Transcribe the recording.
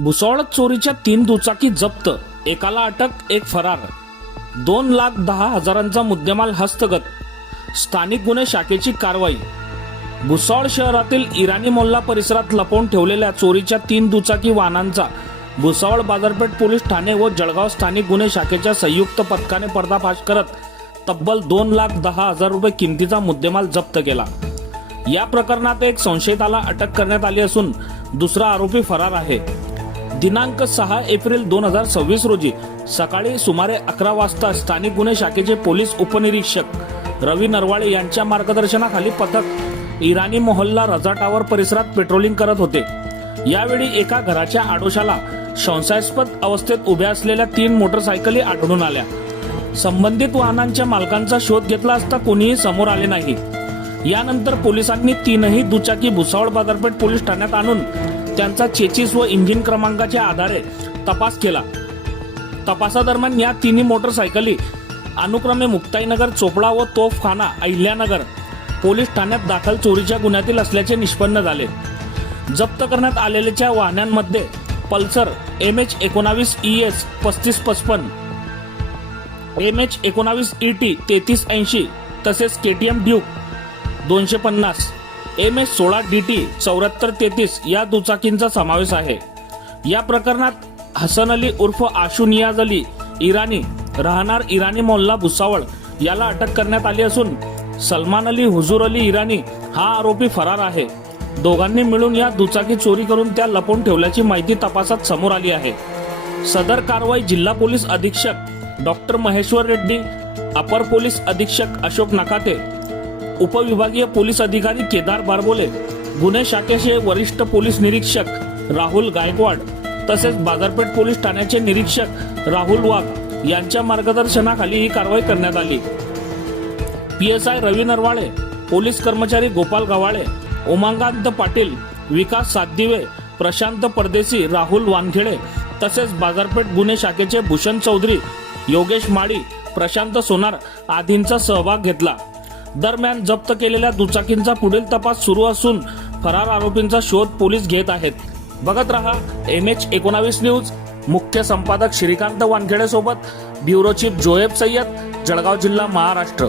भुसावळात चोरीच्या 3 दुचाकी जप्त, एकाला अटक, एक फरार. 2,10,000चा मुद्देमाल हस्तगत. स्थानिक गुन्हे शाखेची कारवाई. भुसावळ शहरातील इराणी मोहल्ला परिसरात लपवून ठेवलेल्या चोरीच्या 3 दुचाकी वाहनांचा भुसावळ बाजारपेठ पोलीस ठाणे व जळगाव स्थानिक गुन्हे शाखेच्या संयुक्त पथकाने पर्दाफाश करत तब्बल 2,10,000 रुपये किमतीचा मुद्देमाल जप्त केला. या प्रकरणात एक संशयिताला अटक करण्यात आली असून दुसरा आरोपी फरार आहे. दिनांक 6 एप्रिल 2026 रोजी सकाळी सुमारे 11 वाजता स्थानिक गुन्हे शाखेचे पोलीस उपनिरीक्षक रवी नरवाळे यांच्या मार्गदर्शनाखाली पथक इराणी मोहल्ला रजा टावर परिसरात पेट्रोलिंग करत होते. यावेळी एका घराच्या आडोशाला संशयास्पद अवस्थेत उभ्या असलेल्या 3 मोटरसायकली आढळून आल्या. संबंधित वाहनांच्या मालकांचा शोध घेतला असता कोणीही समोर आले नाही. यानंतर पोलिसांनी 3ही दुचाकी भुसावळ बाजारपेठ पोलीस ठाण्यात आणून त्यांचा चेसिस व इंजिन क्रमांकाच्या आधारे तपास केला. तपासादरम्यान या 3 मोटरसायकली अनुक्रमे मुक्ताईनगर चोपडा व तोफखाना अहिल्यानगर पोलीस ठाण्यात दाखल चोरीच्या गुन्ह्यातील असल्याचे निष्पन्न झाले. जप्त करण्यात आलेल्या वाहनांमध्ये Pulsar MH19 ES 3555, MH19 ET 3380 तसेच KTM ड्यूक 250, MS16 DT 7433 या दुचाकींचा समावेश आहे. या प्रकरणात हसन अली उर्फ आशू नियाज अली इराणी राहणार इराणी मोहल्ला भुसावळ याला अटक करण्यात आली असून सलमान अली हुजूर अली इराणी हा आरोपी फरार आहे. दोघांनी मिळून या दुचाकी चोरी करून त्या लपवून ठेवल्याची माहिती तपासात समोर आली आहे. सदर कारवाई जिल्हा पोलीस अधीक्षक डॉक्टर महेश्वर रेड्डी, अपर पोलीस अधीक्षक अशोक नकाते, उपविभागीय पोलीस अधिकारी केदार बारबोले, गुन्हे शाखेचे वरिष्ठ पोलीस निरीक्षक राहुल गायकवाड तसेच बाजारपेठ पोलीस ठाण्याचे निरीक्षक राहुल वाघ यांच्या मार्गदर्शनाखाली ही कारवाई करण्यात आली. PSI रवी नरवाळे, पोलीस कर्मचारी गोपाल गवाळे, उमाकांत पाटील, विकास सातदिवे, प्रशांत परदेशी, राहुल वानखेडे तसेच बाजारपेठ गुन्हे शाखेचे भूषण चौधरी, योगेश माळी, प्रशांत सोनार आदींचा सहभाग घेतला. दरम्यान जप्त केलेल्या दुचाकींचा पुढील तपास सुरू असून फरार आरोपींचा शोध पोलीस घेत आहेत. बघत रहा MH19 न्यूज. मुख्य संपादक श्रीकांत वानखेडे सोबत ब्युरो चीफ जोएब सय्यद, जळगाव जिल्हा, महाराष्ट्र.